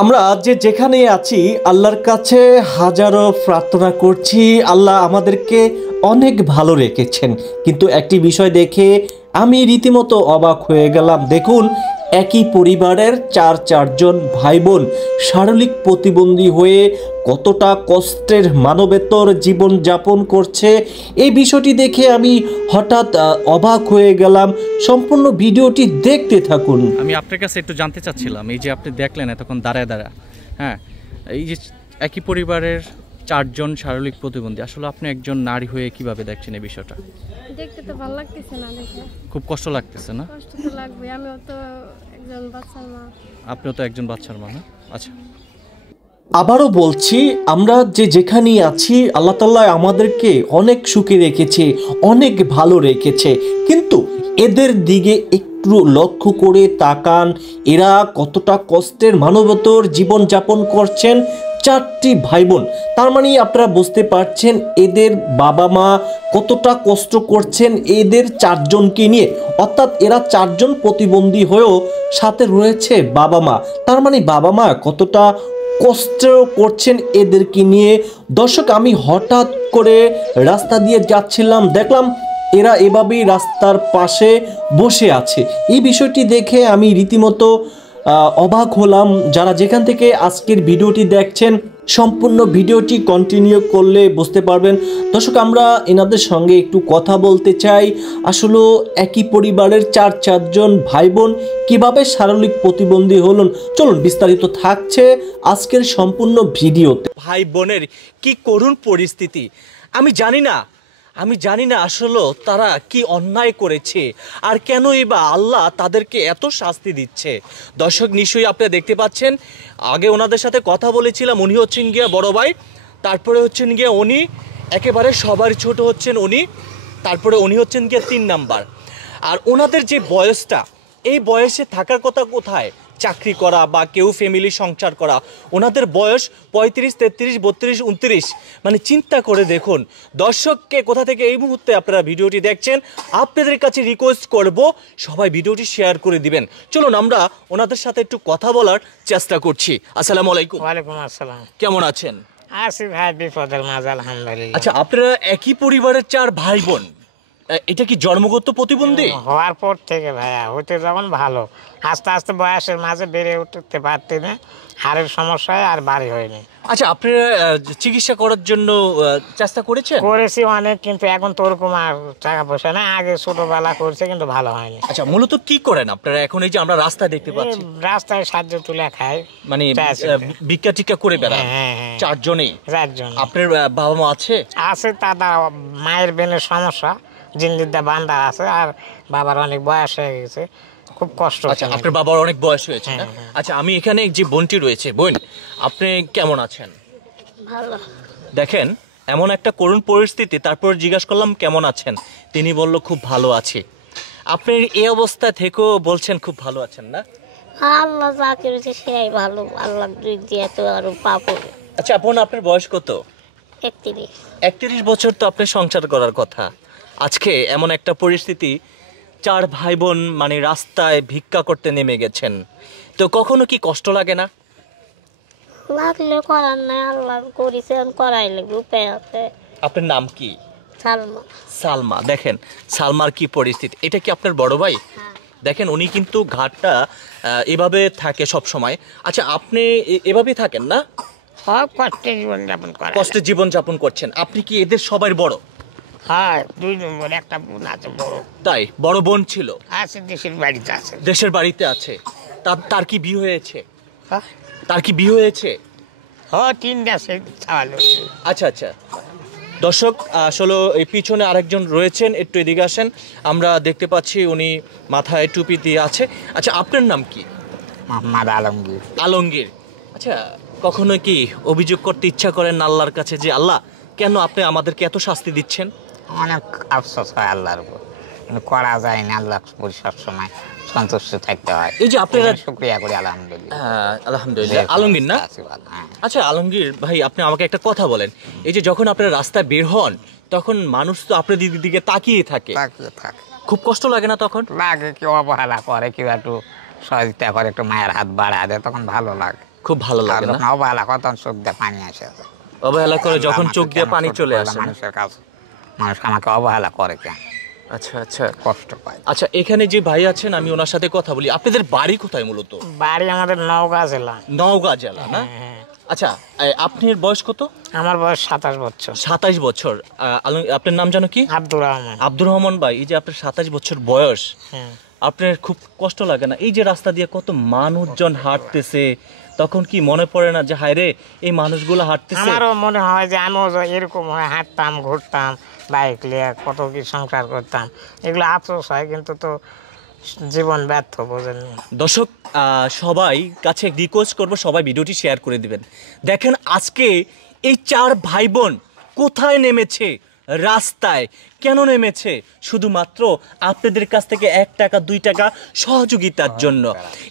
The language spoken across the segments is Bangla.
আমরা যে যেখানে আছি আল্লাহর কাছে হাজারো প্রার্থনা করছি, আল্লাহ আমাদেরকে অনেক ভালো রেখেছেন। কিন্তু একটি বিষয় দেখে আমি রীতিমতো অবাক হয়ে গেলাম। দেখুন, একই পরিবারের চারজন ভাই বোন শারীরিক প্রতিবন্ধী হয়ে কতটা কষ্টের মানবেতর জীবন যাপন করছে, এই বিষয়টি দেখে আমি হঠাৎ অবাক হয়ে গেলাম। সম্পূর্ণ ভিডিওটি দেখতে থাকুন। আমি আপনার কাছে একটু জানতে চাচ্ছিলাম, এই যে আপনি দেখলেন এতক্ষণ দাঁড়ায় হ্যাঁ, এই যে একই পরিবারের চারজন শারীরিক প্রতিবন্ধী, আসলে আপনি একজন নারী হয়ে কিভাবে দেখছেন এই বিষয়টা? দেখতে তো ভালো লাগতেছে না, দেখে খুব কষ্ট লাগতেছে না? কষ্ট তো লাগবে, আমিও তো একজন বাচ্চার মা। আপনিও তো একজন বাচ্চার মা না? আচ্ছা, আবারও বলছি, আমরা যে যেখানেই আছি আল্লাহ তাআলা আমাদেরকে অনেক সুখে রেখেছে, অনেক ভালো রেখেছে। কিন্তু এদের দিকে একটু লক্ষ্য করে তাকান, এরা কতটা কষ্টের মানবতর জীবন যাপন করছেন। চারটি ভাই বোন, তার মানে আপনারা বুঝতে পারছেন এদের বাবা মা কতটা কষ্ট করছেন এদের চারজনকে নিয়ে। অর্থাৎ এরা চারজন প্রতিবন্ধী হয়েও সাথে রয়েছে বাবা মা, তার মানে বাবা মা কতটা কষ্ট করছেন এদেরকে নিয়ে। দর্শক, আমি হঠাৎ করে রাস্তা দিয়ে যাচ্ছিলাম, দেখলাম এরা এভাবেই রাস্তার পাশে বসে আছে। এই বিষয়টি দেখে আমি রীতিমতো অবাক হলাম। যারা যেখান থেকে আজকের ভিডিওটি দেখছেন, সম্পূর্ণ ভিডিওটি কন্টিনিউ করলে বুঝতে পারবেন। দর্শক, আমরা এনাদের সঙ্গে একটু কথা বলতে চাই। আসলে একই পরিবারের চারজন ভাই বোন কিভাবে শারীরিক প্রতিবন্ধী হলেন, চলুন বিস্তারিত থাকছে আজকের সম্পূর্ণ ভিডিওতে। ভাই বোনের কি করুণ পরিস্থিতি, আমি জানি না আসলে তারা কি অন্যায় করেছে আর কেনই বা আল্লাহ তাদেরকে এত শাস্তি দিচ্ছে। দর্শক, নিশ্চয়ই আপনারা দেখতে পাচ্ছেন, আগে ওনাদের সাথে কথা বলেছিলাম, উনি হচ্ছেন গিয়া বড় ভাই, তারপরে হচ্ছেন গিয়া উনি একেবারে সবার ছোট হচ্ছেন উনি, তারপরে উনি হচ্ছেন গিয়া 3 নাম্বার। আর ওনাদের যে বয়সটা, এই বয়সে থাকার কথা কোথায় চাকরি করা বা কেউ ফ্যামিলি সংসার করা, ওনাদের বয়স 35, 33, 32, 29। মানে চিন্তা করে দেখুন। দর্শককে কোথা থেকে এই মুহূর্তে আপনারা ভিডিওটি দেখছেন, আপনাদের কাছে রিকোয়েস্ট করব সবাই ভিডিওটি শেয়ার করে দিবেন। চলুন আমরা ওনাদের সাথে একটু কথা বলার চেষ্টা করছি। আসসালামু আলাইকুম। ওয়ালাইকুম আসসালাম। কেমন আছেন? আছি ভাই, বিপদের মাঝে আলহামদুলিল্লাহ। আচ্ছা, আপনারা একই পরিবারের 4 ভাই বোন, এটা কি জন্মগত প্রতিবন্ধী? হওয়ার পর থেকে ভাইয়া হইতে যখন ভালো, আস্তে আস্তে বয়সের মাঝে বেড়ে উঠতে পারতি না, হাড়ের সমস্যায় আর বাড়ি হয়নি। আচ্ছা, আপনারা চিকিৎসা করার জন্য চেষ্টা করেছি অনেক, কিন্তু এখন তো ওরকম আর টাকা পয়সা না, আগে ছোটবেলা করছে কিন্তু ভালো হয়নি। আচ্ছা, মূলত কি করেন আপনারা এখন? এই যে আমরা রাস্তায় দেখতে পাচ্ছি, রাস্তায় সাহায্য তুলে খাই, মানে ভিক্ষা টিক্ষা করে বেড়ান। চারজনেই? চারজন। আপনার বাবা মা আছে? আছে, দাদা মায়ের বেনের সমস্যা, জিন্দিদা বান্দা আছে, আর বাবার অনেক বয়স হয়ে গেছে, খুব কষ্ট। আচ্ছা, আপনার বাবার অনেক বয়স হয়েছে না? আচ্ছা, আমি এখানে যে বোনটি রয়েছে, বোন আপনি কেমন আছেন? ভালো। দেখেন, এমন একটা করুণ পরিস্থিতি, তারপর জিজ্ঞাসা করলাম কেমন আছেন, তিনি বলল খুব ভালো আছি। আপনি এই অবস্থা থেকেও বলছেন খুব ভালো আছেন না? আল্লাহ যা করেছে সেই ভালো, আল্লাহ দিয়ে তো আরো পাবো। আচ্ছা, বোন আপনার বয়স কত? 31। 31 বছর তো আপনার সংসার করার কথা। আজকে এমন একটা পরিস্থিতি, 4 ভাই বোন মানে রাস্তায় ভিক্ষা করতে নেমে গেছেন, তো কখনো কি কষ্ট লাগে না? লাগলে করার নাই, আল্লাহ করেছে, করাই লাগবে, উপায় আছে। আপনার নাম কি? সালমা। সালমা। দেখেন সালমার কি পরিস্থিতি, এটা কি আপনার বড় ভাই? দেখেন, উনি কিন্তু ঘাটটা এভাবে থাকে সব সময়। আচ্ছা, আপনি এভাবেই থাকেন না? সব কষ্টে জীবনযাপন করে, কষ্টে জীবন যাপন করছেন। আপনি কি এদের সবার বড়? হ্যাঁ, 2 নম্বর, একটা বোন আছে বড়। তাই? বড় বোন ছিল? আছে, দেশের বাড়িতে আছে। দেশের বাড়িতে আছে? তার কি বিয়ে হয়েছে? তার কি বিয়ে হয়েছে? হ্যাঁ, 3টা চাল। আচ্ছা আচ্ছা, দর্শক, আসলে এই পিছনে আরেকজন রয়েছেন, একটু এদিকে আসেন। আমরা দেখতে পাচ্ছি উনি মাথায় টুপি দিয়ে আছে। আচ্ছা, আপনার নাম কি? মোহাম্মদ আলমগীর। আলমগীর। আচ্ছা, কখনো কি অভিযোগ করতে ইচ্ছা করেন আল্লাহর কাছে যে আল্লাহ, কেন আপনি আমাদেরকে এত শাস্তি দিচ্ছেন? অনেক আফসোস হয় আল্লাহর উপর, কিন্তু করা যায় না, আল্লাহ সব সময় সন্তুষ্ট থাকতে হয়। এই যে আপনারা শুকরিয়া করি আলহামদুলিল্লাহ। আলহামদুলিল্লাহ। আলমগীর না? আচ্ছা আলমগীর ভাই, আপনি আমাকে একটা কথা বলেন, এই যে যখন আপনারা রাস্তায় বের হন, তখন মানুষ তো আপনাদের দিকে তাকিয়ে থাকে, খুব কষ্ট লাগে না তখন? লাগে, কেউ অবহেলা করে, কেউ একটু সহযোগিতা করে, একটু মায়ের হাত বাড়ায় দেয়, তখন ভালো লাগে। খুব ভালো আর লাগে না? যখন অবহেলা করে তখন চোখ দিয়ে পানি আসে। অবহেলা করে যখন আমাকে চোখ দিয়ে কেন পানি ছোট চলে করলো আসে না? মানুষের কাছে, মানুষ আমাকে অবহেলা করে কেন, আচ্ছা আচ্ছা কষ্ট পায়। আচ্ছা, এখানে যে ভাই আছেন আমি ওনার সাথে কথা বলি। আপনাদের বাড়ি কোথায় মূলত? বাড়ি আমাদের নওগাঁ জেলা। নওগাঁ জেলা না? হ্যাঁ। আচ্ছা, আপনার বয়স কত? আমার বয়স 27 বছর। 27 বছর। আপনার নাম জানো কি? আব্দুর রহমান। আব্দুর রহমান ভাই, এই যে আপনার 27 বছর বয়স, হ্যাঁ। আপনার খুব কষ্ট লাগে না? এই যে রাস্তা দিয়ে কত মানুষজন হাঁটতেছে, তখন কি মনে পড়ে না যে হায় রে এই মানুষগুলো হাঁটতেছে? আমারও মনে হয় যে আমিও এরকম হয়, হাঁটতাম, ঘুরতাম, বাইক নিয়ে কত কি সংসার করতাম, এগুলো আফসোস হয়, কিন্তু তো জীবন ব্যর্থ, বোঝেন। দর্শক, সবাই কাছে রিকোয়েস্ট করব, সবাই ভিডিওটি শেয়ার করে দিবেন। দেখেন আজকে এই 4 ভাই বোন কোথায় নেমেছে, রাস্তায় কেন নেমেছে? শুধুমাত্র আপনাদের কাছ থেকে 1 টাকা 2 টাকা সহযোগিতার জন্য।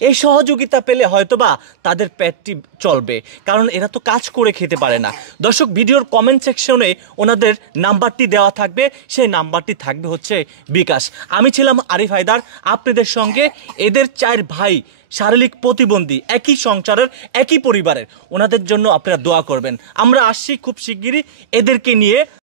এই সহযোগিতা পেলে হয়তোবা তাদের পেটটি চলবে, কারণ এরা তো কাজ করে খেতে পারে না। দর্শক, ভিডিওর কমেন্ট সেকশনে ওনাদের নাম্বারটি দেওয়া থাকবে, সেই নাম্বারটি থাকবে হচ্ছে বিকাশ। আমি ছিলাম আরিফ হায়দার আপনাদের সঙ্গে। এদের 4 ভাই শারীরিক প্রতিবন্ধী, একই সংসারের, একই পরিবারের, ওনাদের জন্য আপনারা দোয়া করবেন। আমরা আসছি খুব শিগগিরই এদেরকে নিয়ে।